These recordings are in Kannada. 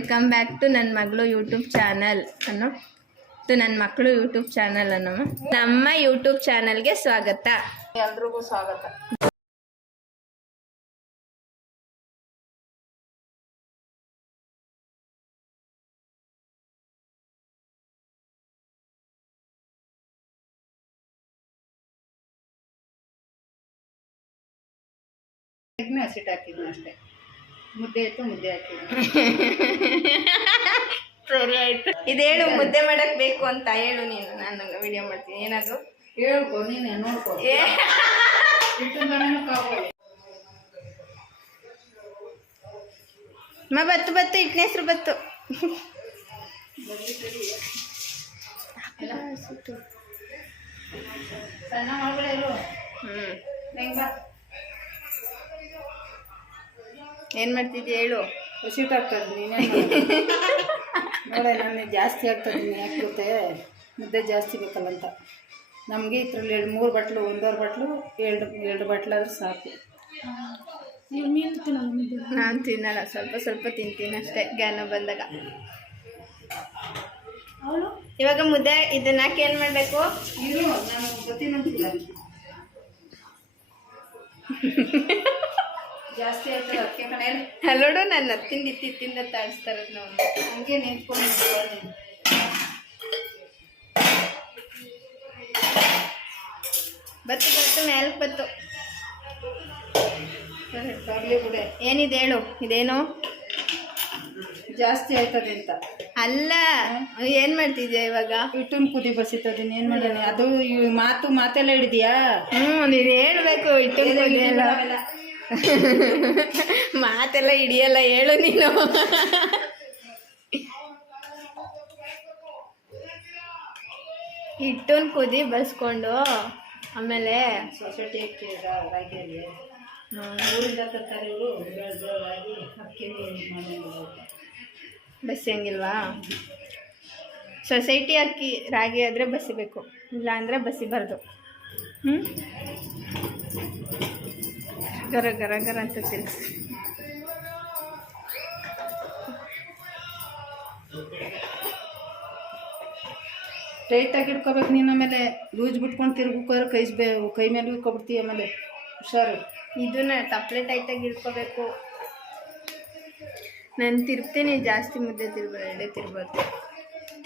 ವೆಲ್ಕಮ್ ಬ್ಯಾಕ್ ಟು ನನ್ನ ಮಗಳು ಯೂಟ್ಯೂಬ್ ಚಾನಲ್ ಅನ್ನೋ ನನ್ನ ಮಕ್ಕಳು ಯೂಟ್ಯೂಬ್ ಚಾನಲ್ ನಮ್ಮ ಯೂಟ್ಯೂಬ್ ಚಾನಲ್ಗೆ ಸ್ವಾಗತ. ಎಲ್ರಿಗೂ ಸ್ವಾಗತ. ಹಸಿಟ್ಟು ಹಾಕಿದ್ನು ಅಷ್ಟೇ, ಮುದ್ದೆ ಇತ್ತು, ಮುದ್ದೆ ಹಾಕಿದ್ನು. ಸರಿ ಆಯ್ತು. ಇದೇಳು ಮುದ್ದೆ ಮಾಡಕ್ ಬೇಕು ಅಂತ ಹೇಳು ನೀನು, ನಾನು ವಿಡಿಯೋ ಮಾಡ್ತೀನಿ. ಏನದು ಹೇಳ್ಕೊ, ನೀನೆ ನೋಡ್ಕೊ. ಬತ್ತು ಬತ್ತು ಇಟ್ನ ಹೆಸರು ಬತ್ತು. ಸಣ್ಣ ಮಾಡ್ಬಿಡೋರು. ಏನ್ ಮಾಡ್ತಿದ್ದಿ ಹೇಳು. ಹಸಿಟ್ಟು ಆಗ್ತದೆ ನೀನೇ ನೋಡ. ನಾನು ಜಾಸ್ತಿ ಆಗ್ತದೆ, ಯಾಕೆ ಮುದ್ದೆ ಜಾಸ್ತಿ ಬೇಕಲ್ಲಂತ. ನಮಗೆ ಇದರಲ್ಲಿ 2-3 ಬಟ್ಲು, 1.5 ಬಟ್ಲು, 2 ಬಟ್ಲಾದ್ರೆ ಸಾಕು. ನೀವು ಮೀನು ತಿನ್ನಲ್ಲ? ಮುದ್ದೆ ನಾನು ತಿನ್ನಲ್ಲ, ಸ್ವಲ್ಪ ಸ್ವಲ್ಪ ತಿಂತೀನಿ ಅಷ್ಟೇ ಜ್ಞಾನ ಬಂದಾಗ. ಅವಳು ಇವಾಗ ಮುದ್ದೆ ಇದನ್ನ ಏನು ಮಾಡಬೇಕು? ಇರು, ನಾನು ಗೊತ್ತಿಲ್ಲ. ಜಾಸ್ತಿ ಆಯ್ತಲ್ಲ ಅದಕ್ಕೆ ಕಣೆ. ಅಲ್ಲೋಡು, ನನ್ನ ತಿಂದ ತಾಡಿಸ್ತಾರ ನಾವು. ಹಂಗೆ ನಿಂತ್ಕೊಂಡು ಬತ್ತು ಮೇಲಕ್ಕೆ ಬತ್ತು. ಬರ್ಲಿ ಬಿಡೆ. ಏನಿದೆ ಹೇಳು. ಇದೇನು ಜಾಸ್ತಿ ಆಯ್ತದೆ ಅಂತ ಅಲ್ಲ, ಏನ್ ಮಾಡ್ತಿದ್ಯಾ ಇವಾಗ? ಹಿಟ್ಟನ್ ಕುದಿ ಬಸಿತದೀನಿ, ಏನ್ ಮಾಡೋಣ? ಅದು ಮಾತೆಲ್ಲ ಹಿಡಿದ್ಯಾ? ನೀನು ಹೇಳ್ಬೇಕು. ಇಟ್ಟು ಮಾತೆಲ್ಲ ಹಿಡಿಯಲ್ಲ, ಹೇಳು ನೀನು. ಹಿಟ್ಟನ್ ಕುದಿ ಬಸ್ಕೊಂಡು ಆಮೇಲೆ ಸೊಸೈಟಿ ರಾಗಿಯಲ್ಲಿ ಊರಿಂದ ತರ್ತಾರೆ ಇವರು. ಬೆಳೆದಾಗಿ ಅಕ್ಕಿ ಬಸಿಯಂಗಿಲ್ವಾ? ಸೊಸೈಟಿ ಅಕ್ಕಿ ರಾಗಿ ಆದರೆ ಬಸಿಬೇಕು, ಇಲ್ಲ ಅಂದರೆ ಬಸಿಬಾರ್ದು. ಗರ ಗರ ಗರ ಅಂತ ತಿನ್ಸಿ. ಟೈಟಾಗಿ ಹಿಡ್ಕೋಬೇಕು ನೀನು. ಆಮೇಲೆ ಲೂಸ್ ಬಿಟ್ಕೊಂಡು ತಿರ್ಗೋದ್ರೆ ಕೈ ಮೇಲೆ ಇಟ್ಕೊಬಿಡ್ತೀವಿ. ಆಮೇಲೆ ಹುಷಾರು. ಇದನ್ನ ತಪ್ಪಲೆ ಟೈಟಾಗಿ ಹಿಡ್ಕೋಬೇಕು. ನಾನು ತಿರ್ತೀನಿ, ಜಾಸ್ತಿ ಮುದ್ದೆ ತಿರ್ಬಾರ್ದು.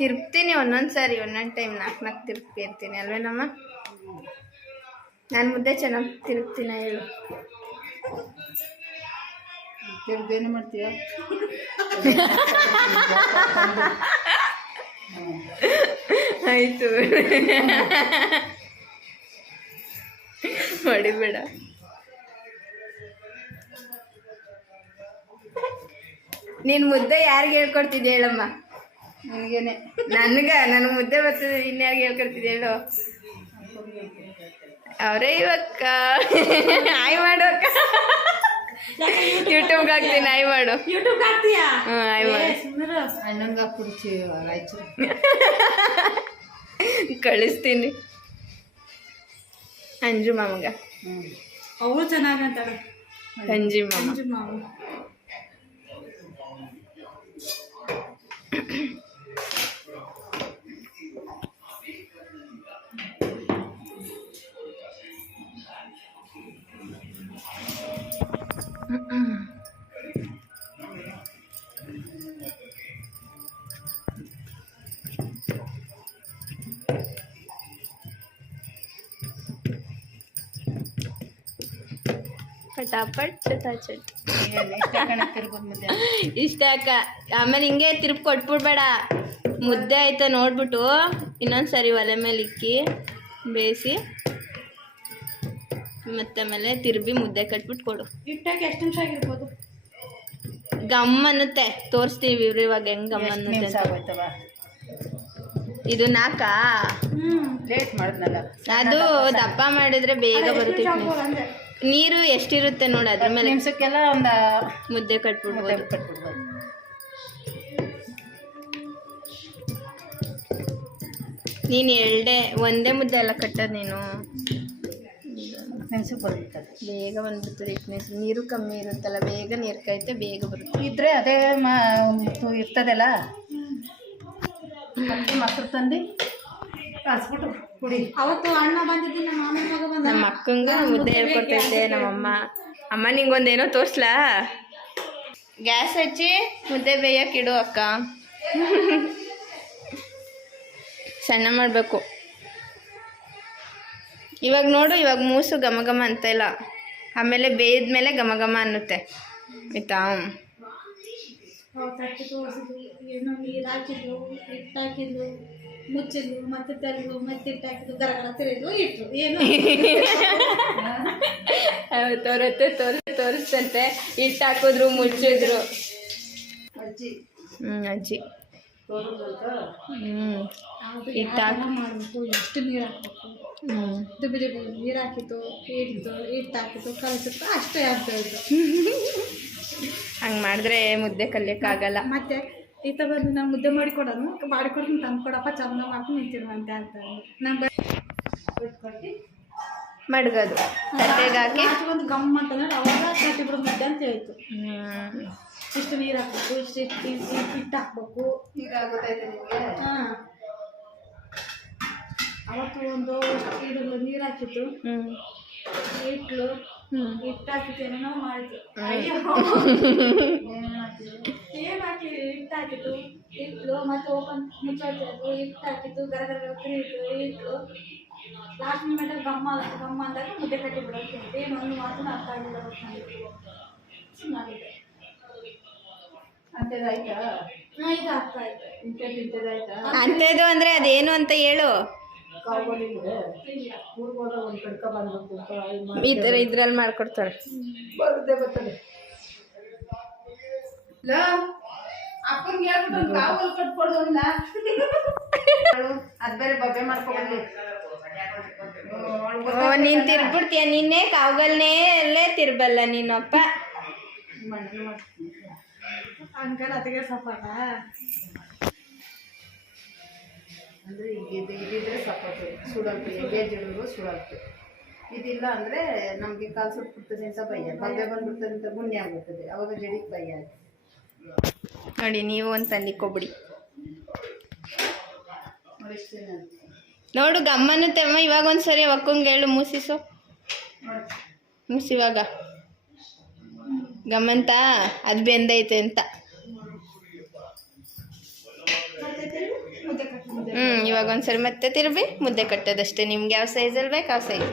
ತಿರ್ತೀನಿ ಒಂದೊಂದು ಸಾರಿ, ಒಂದೊಂದು ಟೈಮ್ 4 ತಿರ್ಗ್ತಿರ್ತೀನಿ ಅಲ್ವೇನಮ್ಮ? ನಾನು ಮುದ್ದೆ ಚೆನ್ನಾಗಿ ತಿರುಗ್ತೀನ ಹೇಳು. ತಿರ್ಗೇನು ಮಾಡ್ತೀಯ? ಆಯಿತು, ಹೊಡಿಬೇಡ. ನೀನು ಮುದ್ದೆ ಯಾರಿಗೆ ಹೇಳ್ಕೊಡ್ತಿದ್ದೆ ಹೇಳಮ್ಮ? ನನಗೇನೆ. ನನ್ನ ಮುದ್ದೆ ಬರ್ತದೆ, ಇನ್ಯಾರಿಗೆ ಹೇಳ್ಕೊಡ್ತಿದ್ದೆ ಹೇಳು? ಅವರೇ ಇವಕ್ಕ. ಆಯ್ ಮಾಡು ಅಕ್ಕ. ಯೂಟ್ಯೂಬ್ಗೆ ಹಾಕ್ತೀನಿ, ಆಯ್ ಮಾಡು. ಯೂಟ್ಯೂಬ್ಗೆ ಹಾಕ್ತೀಯಾ? ಹ್ಞೂ, ಆಯ್ ಮಾಡು. ಅಣ್ಣಂಗೆ ಹಾಕ್ಬಿಡ್ತಿ ರಾಯಚೂರು. ಕಳಿಸ್ತೀನಿ ಅಂಜು ಮಾಮಗ. ಅವಳು ಚೆನ್ನಾಗಂತಾಳೆ. ಅಂಜಿ ಮಾಮ. ಪಟಾಪಟ್ ಚಟಾಚಟ್. ಇಷ್ಟ ಅಕ್ಕ. ಆಮೇಲೆ ಹಿಂಗೆ ತಿರುಗಿ ಕೊಟ್ಬಿಡ್ಬೇಡ. ಮುದ್ದೆ ಆಯ್ತಾ ನೋಡ್ಬಿಟ್ಟು ಇನ್ನೊಂದ್ಸರಿ ಒಲೆ ಮೇಲೆ ಇಕ್ಕಿ ಬೇಯಿಸಿ ಮತ್ತೆ ಆಮೇಲೆ ತಿರುಗಿ ಮುದ್ದೆ ಕಟ್ಬಿಟ್ಟು ಕೊಡು. ಇಟ್ಟಾಗ ಎಷ್ಟು ನಿಮಿಷ ಆಗಿರ್ಬೋದು? ಗಮ್ ಅನ್ನುತ್ತೆ. ತೋರಿಸ್ತೀವಿ ಇವ್ರು ಇವಾಗ ಹೆಂಗ್ ಗಮ್ ಅನ್ನುತ್ತೆ. ಇದು 4 ಲೇಟ್ ಮಾಡಿದ್ನಲ್ಲ. ಅದು ದಪ್ಪ ಮಾಡಿದ್ರೆ ಬೇಗ ಬರುತ್ತೆ. ನೀರು ಎಷ್ಟಿರುತ್ತೆ ನೋಡಿ, ಅದ್ರ ಮೇಲೆ ನಿಮಿಷಕ್ಕೆಲ್ಲ ಒಂದು ಮುದ್ದೆ ಕಟ್ಬಿಡ್ಬೋದು. ನೀನು ಒಂದೇ ಮುದ್ದೆ ಎಲ್ಲ ಕಟ್ಟೋದು ನೀನು. ಮೆಣಸು ಬರುತ್ತದೆ. ಬೇಗ ಬಂದ್ಬಿಡ್ತದೆ ಹಿಟ್ಟು ನೀರು ಕಮ್ಮಿ ಇರುತ್ತಲ್ಲ, ಬೇಗ ನೀರು ಕಾಯುತ್ತೆ, ಬೇಗ ಬರುತ್ತೆ. ಇದ್ರೆ ಅದೇ ಇರ್ತದಲ್ಲ, ಮತ್ತೆ ಮೊಸರು ತಂದು ಕಳಿಸ್ಬಿಟ್ಟು ಕುಡಿ. ಅವತ್ತು ಅಣ್ಣ ಬಂದಿದ್ದು ನಮ್ಮ ಮಾಮನ ಮಗ ಬಂದ, ನಮ್ಮ ಅಕ್ಕಂಗೆ ಮುದ್ದೆ ಹೇಳ್ಕೊಡ್ತೈತೆ ನಮ್ಮಮ್ಮ. ಅಮ್ಮ ನಿಂಗೊಂದೇನೋ ತೋರಿಸ್ಲಾ? ಗ್ಯಾಸ್ ಹಚ್ಚಿ ಮುದ್ದೆ ಬೇಯಕ್ಕಿಡು ಅಕ್ಕ. ಸಣ್ಣ ಮಾಡಬೇಕು. ಇವಾಗ ನೋಡು, ಇವಾಗ ಮೂಸು ಘಮ ಘಮ ಅಂತ ಇಲ್ಲ, ಆಮೇಲೆ ಬೇಯ್ದ್ಮೇಲೆ ಘಮ ಘಮ ಅನ್ನುತ್ತೆ, ಆಯ್ತಾ? ಏನು ನೀರು ಹಾಕಿದ್ದು, ಹಿಟ್ಟು ಹಾಕಿದ್ದು, ಮುಚ್ಚಿದ್ದು, ಮತ್ತೆ ತೆರೆದು, ಮತ್ತೆ ಹಿಟ್ಟು ಹಾಕಿದ್ದು, ಗರಗರ ತೆರೆದು ಇಟ್ಟು ಏನು ತೋರಿಸ್ತಂತೆ. ಹಿಟ್ಟು ಹಾಕಿದ್ರು, ಮುಚ್ಚಿದ್ರು. ಅಜ್ಜಿ ಅಜ್ಜಿ ಹಿಟ್ಟು ಮಾಡಬೇಕು. ಎಷ್ಟು ನೀರು ಹಾಕ್ಬೇಕು, ದುಬ್ಬಿ ನೀರು ಹಾಕಿತ್ತು, ಹಿಟ್ಟು ಹಾಕಿತ್ತು, ಕಲಿಸಿತ್ತು, ಅಷ್ಟೇ ಆಗ್ತಾ ಇತ್ತು. ಹಂಗೆ ಮಾಡಿದ್ರೆ ಮುದ್ದೆ ಕಲಿಯೋಕ್ಕಾಗಲ್ಲ. ಮತ್ತೆ ಈತ ಬಂದು ನಾನು ಮುದ್ದೆ ಮಾಡಿಕೊಡೋನು, ಮಾಡಿಕೊಡ್ತೀನಿ ತಂದ್ಕೊಡಪ್ಪ, ಚಂದ ಮಾಡ್ಕೊಂಡು ನಿಂತಿರುವಂತೆ ಅಂತ ನಾನು ಕೊಟ್ಟು ಮಡ್ಗೋದು, ತಟ್ಟೆಗೆ ಹಾಕಿ ಒಂದು ಗಮ್ ಅಂತ ಅವಾಗ ಕಟ್ಟಿಬಿಡು ಮುದ್ದೆ ಅಂತ ಹೇಳ್ತು. ಇಷ್ಟು ನೀರು ಹಾಕ್ಬೇಕು, ಇಷ್ಟು ಹಿಟ್ಟು ಹಾಕ್ಬೇಕು. ಈಗ ಗೊತ್ತಾಯ್ತು ನಿಮಗೆ? ಹಾಂ, ಅವತ್ತು ಒಂದು ಇದು ನೀರು ಹಾಕಿತ್ತು, ಹಿಟ್ಟು ಹಾಕಿದ್ದೇನೋ ಮಾಡಿತು. ಅಯ್ಯೋ ಏನು ಹಾಕಿ ಹಿಟ್ಟು ಹಾಕಿತ್ತು, ಹಿಟ್ಟು ಮತ್ತೆ ಓಪನ್ ಮುಚ್ಚಾಯ್ತು, ಹಿಟ್ಟು ಹಾಕಿತ್ತು, ಗರಗರ ಹಿಟ್ಟು ಲಾಸ್ಟ್ ಮೂಮೆಂಟಲ್ಲಿ ಗಮ್ಮ ಅಂದಾಗ ಮುದ್ದೆ ಕಟ್ಟಿ ಬಿಡೋಕೆ ಏನು ಒಂದು ಮಾತನ್ನು ಅರ್ಥ ಆಗಿಲ್ಲ. ಚೆನ್ನಾಗಿದೆ. ಅಂಥದ್ದಾಯ್ತಾ? ಹಾಂ, ಈಗ ಅರ್ಥ ಆಯ್ತು. ಇಂಥದ್ದಾಯ್ತಾ? ಅಂಥದ್ದು ಅಂದರೆ ಅದೇನು ಅಂತ ಹೇಳು. ಈ ಥರ ಇದ್ರಲ್ಲಿ ಮಾಡ್ಕೊಡ್ತಾರೆ. ಬರ್ತದೆ. ಅಪ್ಪನಿಗೆ ಹೇಳ್ಬಿಟ್ಟು ಕಾವಲ್ ಕಟ್ಕೊಡು ಅಂದ. ಅದು ಬೇರೆ ಬಬ್ಬೆ ಮಾಡ್ಕೊಂಡು ನೀನು ತಿರ್ಬಿಡ್ತೀಯ, ನಿನ್ನೆ ಕಾವಲ್ನೇ ಅಲ್ಲೇ ತಿರ್ಬಲ್ಲ ನೀನಪ್ಪ. ಅಂಕಲ್ ಅದಕ್ಕೆ ಸಪೋಟ ಅಂದರೆ ಈಗ ಇದಿದ್ರೆ ಸಪೋರ್ಟ್ ಸುಡೋದು, ಎಂಗೇಜ್ ಇಡೋದು ಸುಡೋದು. ಇದಿಲ್ಲ ಅಂದರೆ ನಮಗೆ ಕಾಲು ಸುಟ್ಬಿಡ್ತದೆ ಅಂತ ಭಯ, ಬಬ್ಬೆ ಬಂದ್ಬಿಡ್ತದೆ ಅಂತ ಗುಣ್ಣೆ ಆಗ್ಬಿಡ್ತದೆ, ಅವಾಗ ಜಡಿಗೆ ಭಯ ಆಯ್ತು. ನೋಡಿ, ನೀವು ಒಂದು ತಂದಿಕ್ಕೊಬಿಡಿ. ನೋಡಿಸ್ತೇನೆ ಅಂತ ನೋಡು, ಗಮ್ಮನು ತಮ್ಮ. ಇವಾಗ ಒಂದ್ಸರಿ ಒಕ್ಕಂಗೆ ಹೇಳು, ಮೂಸಿಸು, ಮೂಸಿವಾಗ ಗಮ್ಮಂತ ಅದು ಬೆಂದೈತೆ ಅಂತ. ಇವಾಗ ಒಂದ್ಸರಿ ಮತ್ತೆ ತಿರುಗಿ ಮುದ್ದೆ ಕಟ್ಟೋದಷ್ಟೇ. ನಿಮ್ಗೆ ಯಾವ ಸೈಜಲ್ಲಿ ಬೇಕು ಆ ಸೈಜ್.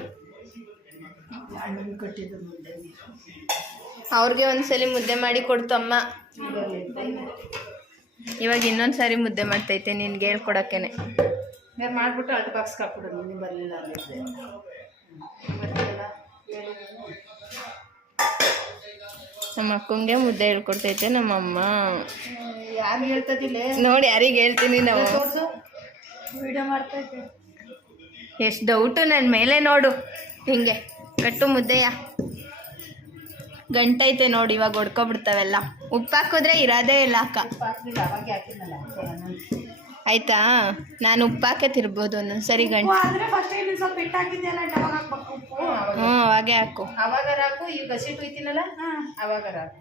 ಅವ್ರಿಗೆ ಒಂದ್ಸಲಿ ಮುದ್ದೆ ಮಾಡಿ ಕೊಡ್ತು ಅಮ್ಮ. ಇವಾಗ ಇನ್ನೊಂದು ಸಾರಿ ಮುದ್ದೆ ಮಾಡ್ತೈತೆ ನಿನ್ಗೆ ಹೇಳ್ಕೊಡಕ್ಕೇನೆ. ಮಾಡಿಬಿಟ್ಟು ಅಲ್ಟ್ ಬಾಕ್ಸ್ ಹಾಕ್ಬಿಡೋದು. ನೀವು ಬರಲಿಲ್ಲ ಅಂದರೆ ನಮ್ಮ ಅಕ್ಕಂಗೆ ಮುದ್ದೆ ಹೇಳ್ಕೊಡ್ತೈತೆ ನಮ್ಮಮ್ಮ. ಯಾರು ಹೇಳ್ತದಿಲ್ಲ ನೋಡಿ, ಯಾರಿಗೆ ಹೇಳ್ತೀನಿ ನಾವು. ವಿಡಿಯೋ ಮಾಡ್ತೈತೆ. ಎಷ್ಟು ಡೌಟು ನನ್ನ ಮೇಲೆ. ನೋಡು, ಹಿಂಗೆ ಕಟ್ಟು ಮುದ್ದೆಯ ಗಂಟೈತೆ ನೋಡಿ. ಇವಾಗ ಹೊಡ್ಕೊಬಿಡ್ತಾವೆಲ್ಲ. ಉಪ್ಪು ಹಾಕಿದ್ರೆ ಇರೋದೇ ಇಲ್ಲ ಅಕ್ಕ. ಆಯ್ತಾ? ನಾನು ಉಪ್ಪು ಹಾಕೇ ತಿರ್ಬೋದು ಒಂದೊಂದ್ಸರಿ ಗಂಟೆ. ಅವಾಗೆ ಹಾಕು. ಅವಾಗಾರ ಹಾಕು. ಈಗ ಹಸಿ ಹೊಯ್ತೀನಲ್ಲ, ಅವಾಗಾರ ಹಾಕು.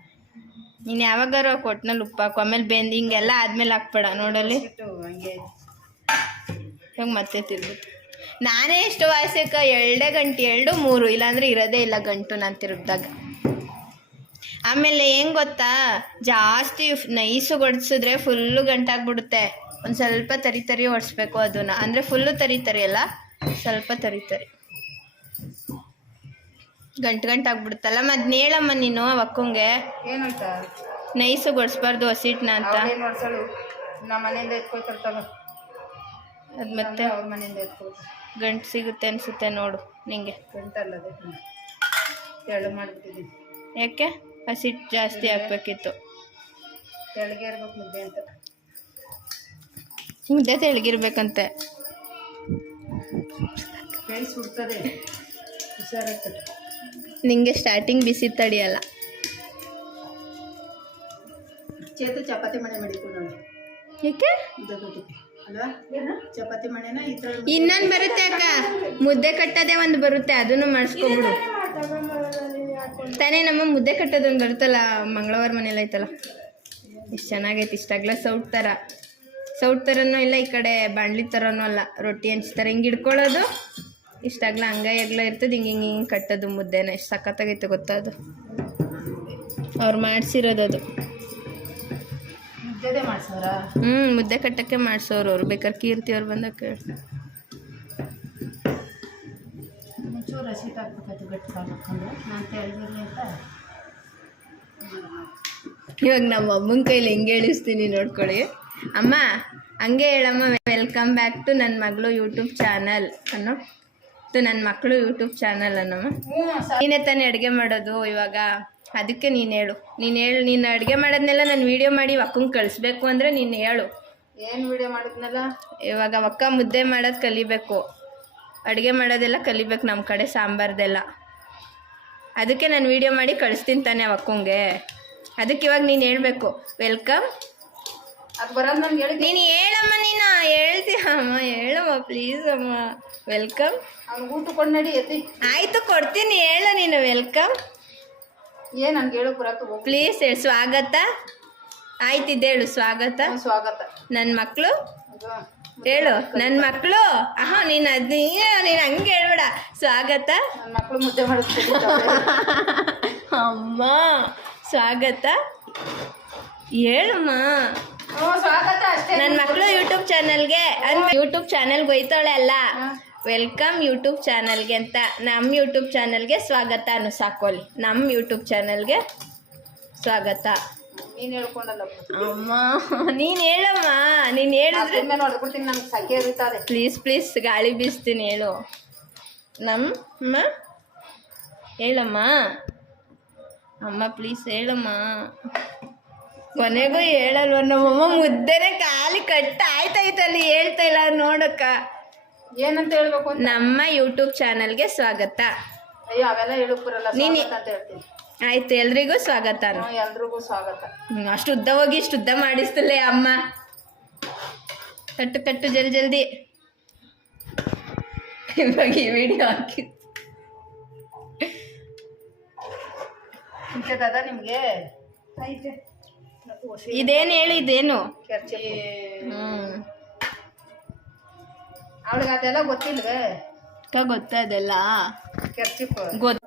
ನೀನು ಯಾವಾಗಾರ ಕೊಟ್ಟಿನಲ್ಲಿ ಉಪ್ಪು ಹಾಕು. ಆಮೇಲೆ ಬೆಂದು ಹಿಂಗೆಲ್ಲ ಆದ್ಮೇಲೆ ಹಾಕ್ಬೇಡ. ನೋಡಲ್ಲಿ ಹಂಗೆ ಇವಾಗ ಮತ್ತೆ ತಿರ್ಬೋದು. ನಾನೇ ಎಷ್ಟು ವಾಸಕ್ಕ 2 ಗಂಟೆ 2, 3 ಇಲ್ಲಾಂದ್ರೆ ಇರೋದೇ ಇಲ್ಲ ಗಂಟು ನಾನು ತಿರುಗ್ದಾಗ. ಆಮೇಲೆ ಹೆಂಗೆ ಗೊತ್ತಾ, ಜಾಸ್ತಿ ನೈಸು ಹೊಡ್ಸಿದ್ರೆ ಫುಲ್ಲು ಗಂಟಾಗ್ಬಿಡುತ್ತೆ. ಒಂದು ಸ್ವಲ್ಪ ತರಿ ಒಡಿಸ್ಬೇಕು ಅದನ್ನು. ಅಂದರೆ ಫುಲ್ಲು ತರಿ ಅಲ್ಲ, ಸ್ವಲ್ಪ ತರಿ ಗಂಟು ಆಗ್ಬಿಡುತ್ತಲ್ಲ. ಮತ್ತೆ ನೇಳಮ್ಮ ನೀನು ಅಕ್ಕಂಗೆ ಏನಂತ ನೈಸು ಹೊಡ್ಸ್ಬಾರ್ದು ಹಸಿಟ್ಟನ್ನ ಅಂತ. ನಮ್ಮ ಮನೆಯಿಂದ ಎತ್ಕೊಳ್ತಾರ. ಅದು ಮತ್ತೆ ಅವ್ರ ಮನೆಯಿಂದ ಎತ್ಕೊಳ್ತಾರೆ. ಗಂಟು ಸಿಗುತ್ತೆ ಅನಿಸುತ್ತೆ ನೋಡು ನಿಂಗೆ. ಗಂಟಲ್ಲದೆ ತೆಳು ಮಾಡಿಬಿಟ್ಟಿದ್ದೀನಿ. ಯಾಕೆ? ಹಸಿಟ್ಟು ಜಾಸ್ತಿ ಹಾಕ್ಬೇಕಿತ್ತು. ತೆಳಗೆ ಇರ್ಬೇಕು ಮುದ್ದೆ ಅಂತ. ಮುದ್ದೆ ತೆಳಗಿರ್ಬೇಕಂತೆ. ಕೈ ಸುಡ್ತದೆ, ಹುಷಾರಾಗ್ತದೆ. ನಿಂಗೆ ಸ್ಟಾರ್ಟಿಂಗ್ ಬಿಸಿ ತಡಿಯಲ್ಲ. ಚೇತು ಚಪಾತಿ ಮನೆ ಮಾಡಿಕೊಂಡು ಏಕೆ? ಅಲ್ವಾ ಏನು ಚಪಾತಿ ಮಣೆನ ಈ ಥರ ಇನ್ನೊಂದು ಬರುತ್ತೆ ಅಕ್ಕ, ಮುದ್ದೆ ಕಟ್ಟೋದೇ ಒಂದು ಬರುತ್ತೆ, ಅದನ್ನು ಮಾಡಿಸ್ಕೊಬಿಡು ತಾನೇ. ನಮ್ಮ ಮುದ್ದೆ ಕಟ್ಟೋದೊಂದು ಬರುತ್ತಲ್ಲ, ಮಂಗಳವಾರ ಮನೇಲಿ ಐತಲ್ಲ, ಎಷ್ಟು ಚೆನ್ನಾಗೈತೆ. ಇಷ್ಟಾಗ್ಲ ಸೌಟ್ ಥರನೂ ಇಲ್ಲ, ಈ ಕಡೆ ಬಾಣಲಿ ಥರನೂ ಅಲ್ಲ, ರೊಟ್ಟಿ ಹಂಚ್ತಾರೆ ಹಿಂಗೆ ಹಿಡ್ಕೊಳ್ಳೋದು, ಇಷ್ಟಾಗ್ಲ ಅಂಗೈ ಅಗ್ಲ ಇರ್ತದೆ, ಹಿಂಗೆ ಕಟ್ಟೋದು ಮುದ್ದೆನ. ಎಷ್ಟು ಸಖತ್ತಾಗೈತೆ ಗೊತ್ತಾ ಅದು, ಅವ್ರು ಮಾಡಿಸಿರೋದು ಅದು. ಮುದ್ದೆದೇ ಮಾಡ್ಸೋರ? ಮುದ್ದೆ ಕಟ್ಟಕ್ಕೆ ಮಾಡಿಸೋರು ಅವ್ರು, ಬೇಕಾದ್ರೆ ಕೀರ್ತಿ ಅವ್ರು ಬಂದಾಗ ಕೇಳಿ. ಒಂಚೂರು ಹಸಿಟ್ಟು ಹಾಕ್ಬೇಕಾಯ್ತು, ಗಟ್ಟಿ ಕಾಲು ಹಾಕ್ಕೊಂಡು ನಾನು ತೆಳ್ದಿರಲಿ ಅಂತ. ಇವಾಗ ನಮ್ಮ ಅಮ್ಮನ ಕೈಲಿ ಹೆಂಗೆ ಹೇಳಿಸ್ತೀನಿ ನೋಡ್ಕೊಳ್ಳಿ. ಅಮ್ಮ ಹಂಗೆ ಹೇಳಮ್ಮ, ವೆಲ್ಕಮ್ ಬ್ಯಾಕ್ ಟು ನನ್ನ ಮಗಳು ಯೂಟ್ಯೂಬ್ ಚಾನಲ್ ಅನ್ನೋ, ನನ್ನ ಮಕ್ಕಳು ಯೂಟ್ಯೂಬ್ ಚಾನಲ್ ಅನ್ನಮ್ಮ. ನೀನೇ ತಾನೇ ಅಡುಗೆ ಮಾಡೋದು ಇವಾಗ, ಅದಕ್ಕೆ ನೀನು ಹೇಳು. ನೀನು ಅಡುಗೆ ಮಾಡೋದನ್ನೆಲ್ಲ ನಾನು ವೀಡಿಯೋ ಮಾಡಿ ಅಕ್ಕಂಗೆ ಕಳಿಸ್ಬೇಕು ಅಂದರೆ ನೀನು ಹೇಳು. ಏನು ವಿಡಿಯೋ ಮಾಡಿದ್ನಲ್ಲ, ಇವಾಗ ಅಕ್ಕ ಮುದ್ದೆ ಮಾಡೋದು ಕಲಿಬೇಕು, ಅಡುಗೆ ಮಾಡೋದೆಲ್ಲ ಕಲಿಬೇಕು, ನಮ್ಮ ಕಡೆ ಸಾಂಬಾರ್ದೆಲ್ಲ. ಅದಕ್ಕೆ ನಾನು ವೀಡಿಯೋ ಮಾಡಿ ಕಳಿಸ್ತೀನಿ ತಾನೆ ಅಕ್ಕಂಗೆ. ಅದಕ್ಕೆ ಇವಾಗ ನೀನು ಹೇಳಬೇಕು, ವೆಲ್ಕಮ್. ಅದು ಬರೋದು ನಮ್ಗೆ ಹೇಳಿ. ನೀನು ಹೇಳಮ್ಮ, ನೀನು ಹೇಳ್ತೀಯ ಅಮ್ಮ, ಹೇಳಮ್ಮ ಪ್ಲೀಸ್ ಅಮ್ಮ. ವೆಲ್ಕಮ್. ಅವ್ನಿಗೆ ಊಟ ಕೊಟ್ಟು ನಡಿ ಎತ್ತಿ. ಆಯಿತು ಕೊಡ್ತೀನಿ, ಹೇಳು ನೀನು. ವೆಲ್ಕಮ್ ಏನು ಹಂಗೆ ಹೇಳು ಬರಕ್ಕೆ ಹೋಗಿ. ಪ್ಲೀಸ್ ಹೇಳು. ಸ್ವಾಗತ. ಆಯ್ತು ಇದೇಳು, ಸ್ವಾಗತ. ಸ್ವಾಗತ. ನನ್ನ ಮಕ್ಕಳು ಹೇಳು, ನನ್ನ ಮಕ್ಕಳು. ನೀನು ನೀನು ಹಂಗೆ ಹೇಳ್ಬೇಡ. ಸ್ವಾಗತ. ನನ್ನ ಮಕ್ಕಳು ಮುದ್ದೆ ಮಾಡಿಸ್ತೀವಿ ಅಮ್ಮ. ಸ್ವಾಗತ ಹೇಳಮ್ಮ. ಸ್ವಾಗತ ಅಷ್ಟೇ. ನನ್ನ ಮಕ್ಕಳು ಯೂಟ್ಯೂಬ್ ಚಾನಲ್ಗೆ, ಯೂಟ್ಯೂಬ್ ಚಾನಲ್ಗೆ ಹೋಯ್ತಾಳೆ ಅಲ್ಲ, ವೆಲ್ಕಮ್ ಯೂಟ್ಯೂಬ್ ಚಾನಲ್ಗೆ ಅಂತ. ನಮ್ಮ ಯೂಟ್ಯೂಬ್ ಚಾನಲ್ಗೆ ಸ್ವಾಗತ ಅನ್ನು ಸಾಕೋಲಿ. ನಮ್ಮ ಯೂಟ್ಯೂಬ್ ಚಾನಲ್ಗೆ ಸ್ವಾಗತ. ನೀನು ಹೇಳ್ಕೊಂಡಲ್ಲ ಅಮ್ಮ, ನೀನು ಹೇಳಮ್ಮ. ನೀನು ಹೇಳಿದ್ರೆ ನೋಡ್ಬಿಡ್ತೀನಿ, ನಮ್ಗೆ ಸಖೆ ಇರುತ್ತದೆ. ಪ್ಲೀಸ್ ಗಾಳಿ ಬೀಸ್ತೀನಿ, ಹೇಳು. ನಮ್ಮ ಹೇಳಮ್ಮ. ಅಮ್ಮ ಪ್ಲೀಸ್ ಹೇಳಮ್ಮ. ಕೊನೆಗೂ ಹೇಳಲ್ವ ನಮ್ಮಮ್ಮ. ಮುದ್ದೆನೇ ಖಾಲಿ ಕಟ್ಟ ಆಯ್ತಾಯ್ತಲ್ಲಿ, ಹೇಳ್ತಾ ಇಲ್ಲ ನೋಡಕ್ಕ. ಏನಂತ ಹೇಳ್ಬೇಕು ಅಂತ? ನಮ್ಮ ಯೂಟ್ಯೂಬ್ ಚಾನಲ್ಗೆ ಸ್ವಾಗತ. ಅಯ್ಯೋ ಅವೆಲ್ಲ ಹೇಳಕ್ ಬರಲ್ಲ, ನೀನು ಸ್ವಾಗತ ಅಂತ ಹೇಳ್ತೀನಿ. ಆಯ್ತು, ಎಲ್ರಿಗೂ ಸ್ವಾಗತ. ಎಲ್ರಿಗೂ ಸ್ವಾಗತ. ಅಷ್ಟು ಉದ್ದ ಹೋಗಿ ಇಷ್ಟು ಉದ್ದ ಮಾಡಿಸ್ತಲೇ ಅಮ್ಮ. ಕಟ್ಟು ಜಲ್ದಿ. ಇವಾಗ ಈ ವಿಡಿಯೋ ಹಾಕಿ ಇಂಥದ್ದದ ನಿಮಗೆ? ಇದೇನು ಹೇಳಿ, ಇದೇನು? ಅವಳಿಗೆ ಅದೆಲ್ಲ ಗೊತ್ತಿಲ್ವೇ? ಗೊತ್ತದೆಲ್ಲ ಕೆರ್ಚಿಪ್ ಗೊತ್ತು.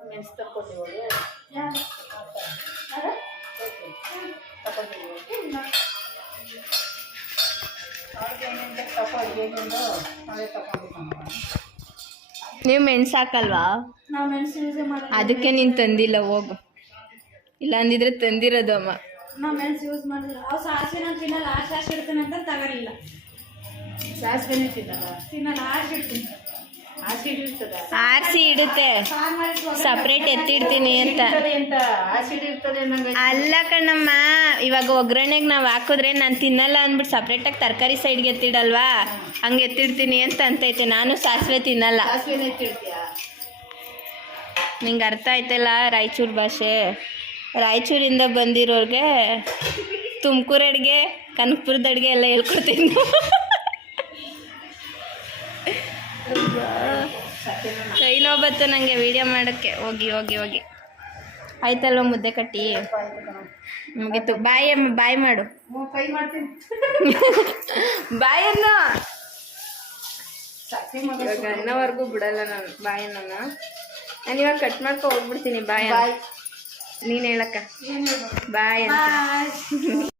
ನೀವು ಮೆಣಸು ಹಾಕಲ್ವಾ? ನಾವು ಮೆಣಸು ಯೂಸ್ ಮಾಡಿ, ಅದಕ್ಕೆ ನೀನು ತಂದಿಲ್ಲ, ಹೋಗು. ಇಲ್ಲ ಅಂದಿದ್ರೆ ತಂದಿರೋದು ಅಮ್ಮ. ನಾವು ಮೆಣಸು ಯೂಸ್ ಮಾಡಿಲ್ಲ. ಅವು ಸಾಸಿವೆ ತಿನ್ನಲ್ಲ, ಆಶೆ ಇಡ್ತೀನಿ ಅಂತ ತಗೊಳ್ಳಿಲ್ಲ. ಸಾಸಿವೆನೇ ತಿನ್ನಲ್ಲ, ಆಶೆ ಇಡ್ತೀನಿ. ಆಸೆ ಇರ್ತದ, ಆರಿಸಿ ಇಡುತ್ತೆ, ಸಪ್ರೇಟ್ ಎತ್ತಿಡ್ತೀನಿ ಅಂತ. ಅಲ್ಲ ಕಣಮ್ಮ, ಇವಾಗ ಒಗ್ಗರಣೆಗೆ ನಾವು ಹಾಕಿದ್ರೆ ನಾನು ತಿನ್ನಲ್ಲ ಅಂದ್ಬಿಟ್ಟು ಸಪ್ರೇಟಾಗಿ ತರಕಾರಿ ಸೈಡ್ಗೆ ಎತ್ತಿಡಲ್ವಾ, ಹಂಗೆ ಎತ್ತಿಡ್ತೀನಿ ಅಂತ ಅಂತೈತೆ. ನಾನು ಸಾಸಿವೆ ತಿನ್ನಲ್ಲ. ನಿಂಗೆ ಅರ್ಥ ಆಯ್ತಲ್ಲ ರಾಯಚೂರು ಭಾಷೆ? ರಾಯಚೂರಿಂದ ಬಂದಿರೋರಿಗೆ ತುಮಕೂರು ಅಡುಗೆ, ಕನಕಪುರದ ಅಡುಗೆ ಎಲ್ಲ ಹೇಳ್ಕೊಡ್ತೀನಿ. ಕೈ ನೋವು ಬತ್ತು ನನಗೆ ವೀಡಿಯೋ ಮಾಡೋಕ್ಕೆ. ಹೋಗಿ ಆಯ್ತಲ್ವ ಮುದ್ದೆ ಕಟ್ಟಿ? ಮುಗೀತು. ಬಾಯಿ ಅಮ್ಮ, ಬಾಯ್ ಮಾಡು. ಕೈ ಮಾಡ್ತೀನಿ ಬಾಯನ್ನು. ಇವಾಗ ಅನ್ನವರೆಗೂ ಬಿಡಲ್ಲ ನಾನು ಬಾಯನ್ನು. ನಾನು ಇವಾಗ ಕಟ್ ಮಾಡ್ಕೊ ಹೋಗ್ಬಿಡ್ತೀನಿ. ಬಾಯ್ ನೀನು ಹೇಳಕ್ಕ ಬಾಯ್ ಅಂತ.